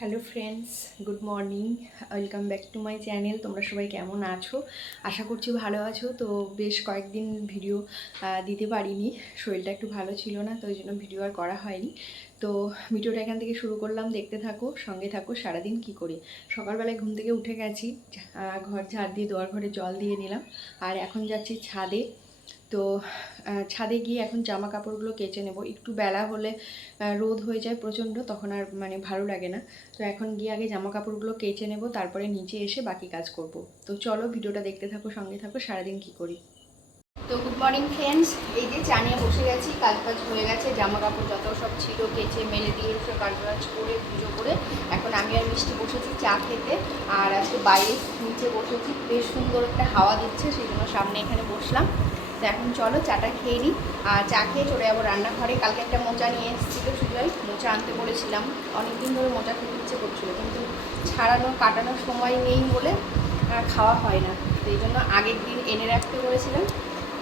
Hello friends good morning welcome back to my channel তোমরা সবাই কেমন আছো? আশা করছি ভালো আছো। তো বেশ কয়েকদিন ভিডিও দিতে পারিনি। শরীরটা একটু ভালো ছিল না, তো ওই জন্য ভিডিও আর করা হয়নি। তো ভিডিওটা এখান থেকে শুরু করলাম। দেখতে থাকো, সঙ্গে থাকো, সারাদিন কি করি? সকালবেলায় ঘুম থেকে উঠে গেছি। ঘর ঝাড় দিয়ে, দোয়ার ঘরে জল দিয়ে নিলাম। আর এখন যাচ্ছি ছাদে। তো ছাদে গিয়ে এখন জামা কাপড়গুলো কেচে নেব। একটু বেলা হলে রোদ হয়ে যায় প্রচণ্ড, তখন আর মানে ভালো লাগে না। তো এখন গিয়ে আগে জামা কাপড়গুলো কেচে নেব, তারপরে নিচে এসে বাকি কাজ করব। তো চলো ভিডিওটা দেখতে থাকো, সঙ্গে থাকো, সারাদিন কি করি। তো গুড মর্নিং ফ্রেন্ডস এই যে চা নিয়ে বসে গেছি কাজ বাজ হয়ে গেছে জামা কাপড় যত সব ছিল, কেচে মেলে দিয়ে সব কাজ বাজ করে, পুজো করে, এখন আমি আর মিষ্টি বসেছি চা খেতে। আর আজকে বাইরে নিচে বসেছি, বেশ সুন্দর একটা হাওয়া দিচ্ছে, সেই জন্য সামনে এখানে বসলাম। তো এখন চলো চাটা খেয়ে নিই। আর চা খেয়ে চলে যাব রান্নাঘরে। কালকে একটা মোচা নিয়ে এসেছিল সুজয়। মোচা আনতে বলেছিলাম। অনেকদিন ধরে মোচা খেতে ইচ্ছে করছিল, কিন্তু ছাড়ানো কাটানোর সময় নেই বলে খাওয়া হয় না। তো এই জন্য আগের দিন এনে রাখতে বলেছিলাম।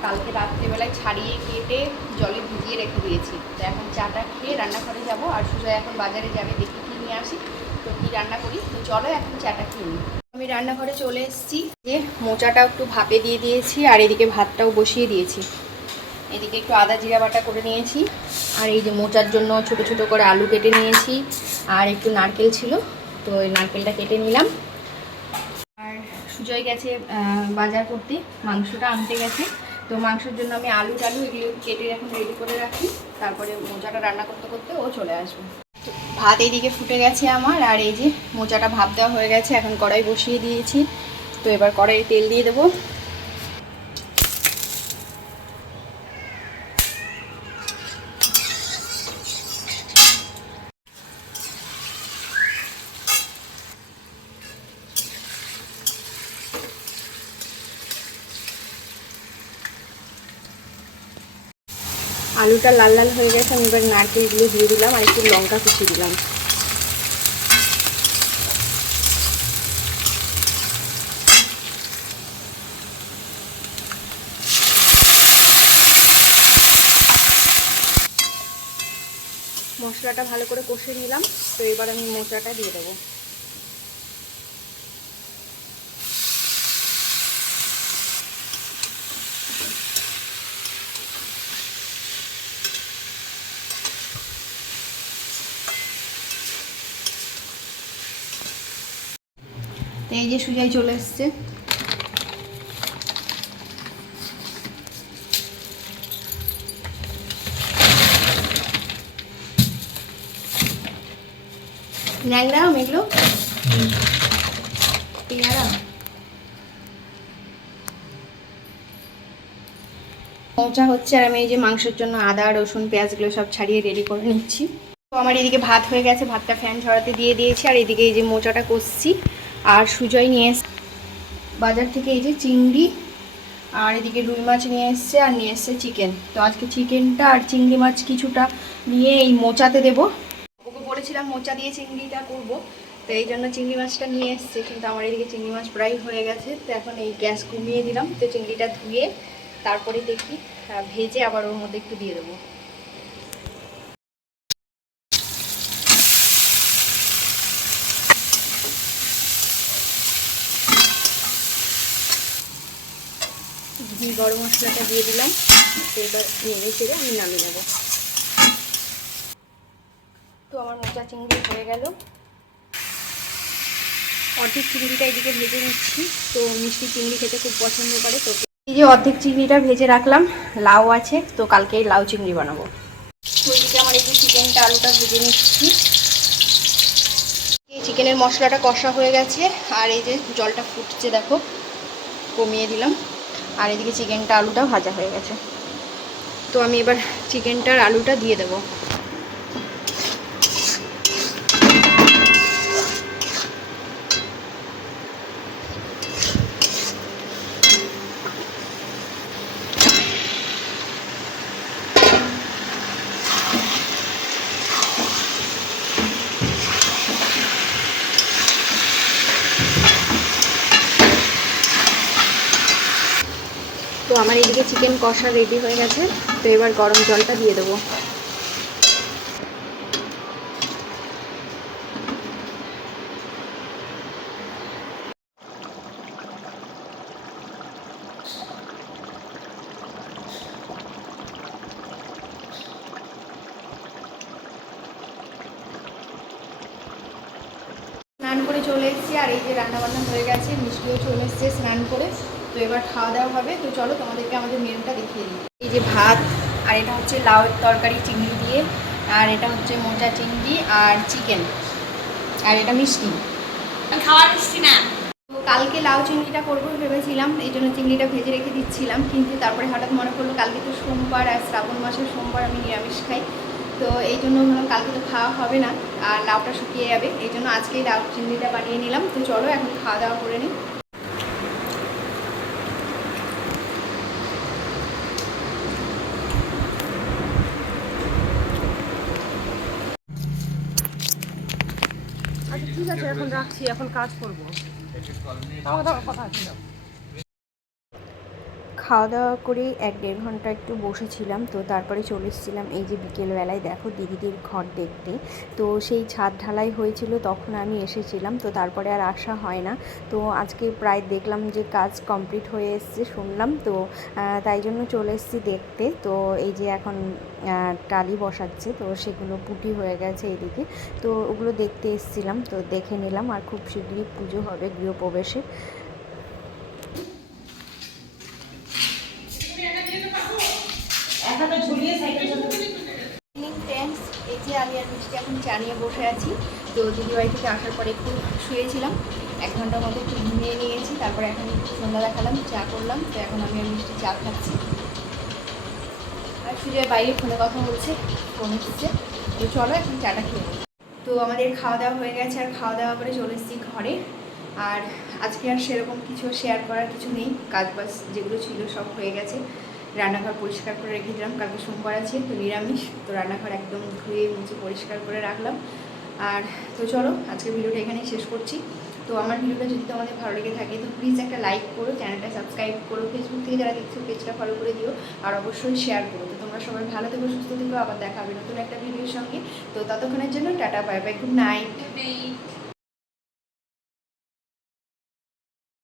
কালকে রাত্রেবেলায় ছাড়িয়ে কেটে জলে ভিজিয়ে রেখে দিয়েছি। তো এখন চাটা খেয়ে রান্নাঘরে যাব। আর সুজয় এখন বাজারে যাবে, দেখি কী নিয়ে আসি। তো কী রান্না করি। তো চলো এখন চাটা খেয়ে নিই। আমি রান্নাঘরে চলে এসেছি। যে মোচাটা একটু ভাপে দিয়ে দিয়েছি, আর এদিকে ভাতটাও বসিয়ে দিয়েছি। এদিকে একটু আদা জিরা বাটা করে নিয়েছি, আর এই যে মোচার জন্য ছোট ছোট করে আলু কেটে নিয়েছি, আর একটু নারকেল ছিল, তো ওই নারকেলটা কেটে নিলাম। আর সুজয় গেছে বাজার করতে, মাংসটা আনতে গেছে। তো মাংসের জন্য আমি আলু টালু এগুলো কেটে এখন রেডি করে রাখি। তারপরে মোচাটা রান্না করতে করতে ও চলে আসবে। ভাত এইদিকে ফুটে গেছে আমার, আর এই যে মোচাটা ভাব দেওয়া হয়ে গেছে, এখন কড়াই বসিয়ে দিয়েছি। তো এবার কড়াই তেল দিয়ে দেবো। আলুটা লাল লাল হয়ে গেছে, আমি এবার নারকেলগুলো দিয়ে দিলাম আর একটু লঙ্কা কুচি দিলাম। মশলাটা ভালো করে কষে নিলাম, তো এবার আমি মশলাটা দিয়ে দেবো। এই যে সুজাই চলে এসছে। ন্যাংরা মেঘলো? পেয়ারা? মোচা হচ্ছে আর আমি এই যে মাংসের জন্য আদা, রসুন, পেঁয়াজগুলো সব ছাড়িয়ে রেডি করে নিচ্ছি। তো আমার এদিকে ভাত হয়ে গেছে, ভাতটা ফ্যান ঝরাতে দিয়ে দিয়েছি আর এদিকে এই যে মোচাটা কষছি। আর সুজয় নিয়ে এস বাজার থেকে এই যে চিংড়ি আর এদিকে রুই মাছ নিয়ে এসছে আর নিয়ে এসছে চিকেন। তো আজকে চিকেনটা আর চিংড়ি মাছ কিছুটা নিয়ে এই মোচাতে দেবো। ওকে বলেছিলাম মোচা দিয়ে চিংড়িটা করব। তো এই জন্য চিংড়ি মাছটা নিয়ে এসছে, কিন্তু আমার এদিকে চিংড়ি মাছ প্রায় হয়ে গেছে। তো এখন এই গ্যাস কমিয়ে দিলাম। তো চিংড়িটা ধুয়ে তারপরে দেখি ভেজে আবার ওর মধ্যে একটু দিয়ে দেবো। গরম মশলাটা দিয়ে দিলাম। এবার নেড়ে চেড়ে আমি নামিয়ে নেব। তো আমার মোচা চিংড়ি হয়ে গেল। অর্ধেক চিংড়িটা এদিকে ভেজে নিচ্ছি। তো মিষ্টি চিংড়ি খেতে খুব পছন্দ করে। তো এই যে অর্ধেক চিংড়িটা ভেজে রাখলাম, লাউ আছে, তো কালকে লাউ চিংড়ি বানাবো। তো এদিকে আমার যে চিকেনটা আলুটা ভেজে নিচ্ছি। এই চিকেনের মশলাটা কষা হয়ে গেছে, আর এই যে জলটা ফুটছে দেখো, কমিয়ে দিলাম। আর এদিকে চিকেনটা আলুটা ভাজা হয়ে গেছে। তো আমি এবার চিকেনটার আলুটা দিয়ে দেবো। আমার এদিকে চিকেন কষা রেডি হয়ে গেছে, তো এবার গরম জলটা দিয়ে দেবো। স্নান করে চলে এসেছি, আর এই যে রান্নাবান্না হয়ে গেছে, মিষ্টিও চলে এসছে স্নান করে। তো এবার খাওয়া দাওয়া হবে তো চলো তোমাদেরকে আমাদের মেনুটা দেখিয়ে দিই। এই যে ভাত আর এটা হচ্ছে লাউয়ের তরকারি চিংড়ি দিয়ে আর এটা হচ্ছে মোচা চিংড়ি আর চিকেন আর এটা মিষ্টি। খাওয়া মিষ্টি না। তো কালকে লাউ চিংড়িটা করব ভেবেছিলাম এই জন্য চিংড়িটা ভেজে রেখে দিচ্ছিলাম কিন্তু তারপরে হঠাৎ মনে পড়ল কালকে তো সোমবার আর শ্রাবণ মাসের সোমবার আমি নিরামিষ খাই। তো এই জন্য ভাবলাম কালকে তো খাওয়া হবে না আর লাউটা শুকিয়ে যাবে এই জন্য আজকেই লাউ চিংড়িটা বানিয়ে নিলাম। তো চলো এখন খাওয়া দাওয়া করে নিই। ঠিক আছে এখন রাখছি এখন কাজ করব। আমার কথা কথা ছিল খাওয়া দাওয়া করে এক দেড় ঘণ্টা একটু বসেছিলাম। তো তারপরে চলে এসেছিলাম এই যে বিকেলবেলায়। দেখো দিদিদের ঘর দেখতে। তো সেই ছাদ ঢালাই হয়েছিল, তখন আমি এসেছিলাম। তো তারপরে আর আসা হয় না। তো আজকে প্রায় দেখলাম যে কাজ কমপ্লিট হয়ে এসছে শুনলাম। তো তাই জন্য চলে এসেছি দেখতে। তো এই যে এখন টালি বসাচ্ছে। তো সেগুলো পুটি হয়ে গেছে এদিকে। তো ওগুলো দেখতে এসেছিলাম। তো দেখে নিলাম আর খুব শীঘ্রই পুজো হবে গৃহপ্রবেশে এখানে ঝুলিয়ে সাইকেল ইভিনিং ফ্রেন্ডস এই যে আমি আর মিষ্টি এখন চা নিয়ে বসে আছি। তো দিদিবাড়ি থেকে আসার পরে একটু শুয়েছিলাম। এক ঘণ্টার মতো একটু ঘুমিয়ে নিয়েছি, তারপরে এখন সন্ধ্যা দেখালাম, চা করলাম। তো এখন আমি আর মিষ্টি চা খাচ্ছি। আর সুজয় বাইরে ফোনে কথা বলছে, ফোন এসছে তো চলো এখন চাটা খেয়ে। তো আমাদের খাওয়া দাওয়া হয়ে গেছে, আর খাওয়া দাওয়া করে চলে এসেছি ঘরে। আর আজকে আর সেরকম কিছু শেয়ার করার কিছু নেই। কাজ বাজ যেগুলো ছিল সব হয়ে গেছে। রান্নাঘর পরিষ্কার করে রেখে দিলাম। কালকে সোমবার আছে, তো নিরামিষ, তো রান্নাঘর একদম ধুয়ে মুছে পরিষ্কার করে রাখলাম। আর তো চলো আজকে ভিডিওটা এখানেই শেষ করছি। তো আমার ভিডিওটা যদি তোমাদের ভালো লেগে থাকে, তো প্লিজ একটা লাইক করো, চ্যানেলটা সাবস্ক্রাইব করো ফেসবুক থেকে যারা দেখছ পেজটা ফলো করে দিও, আর অবশ্যই শেয়ার করো। তো তোমরা সবাই ভালো থেকো, সুস্থ থেকো, আবার দেখা হবে নতুন একটা ভিডিওর সঙ্গে। তো ততক্ষণের জন্য tata bye bye good night নেই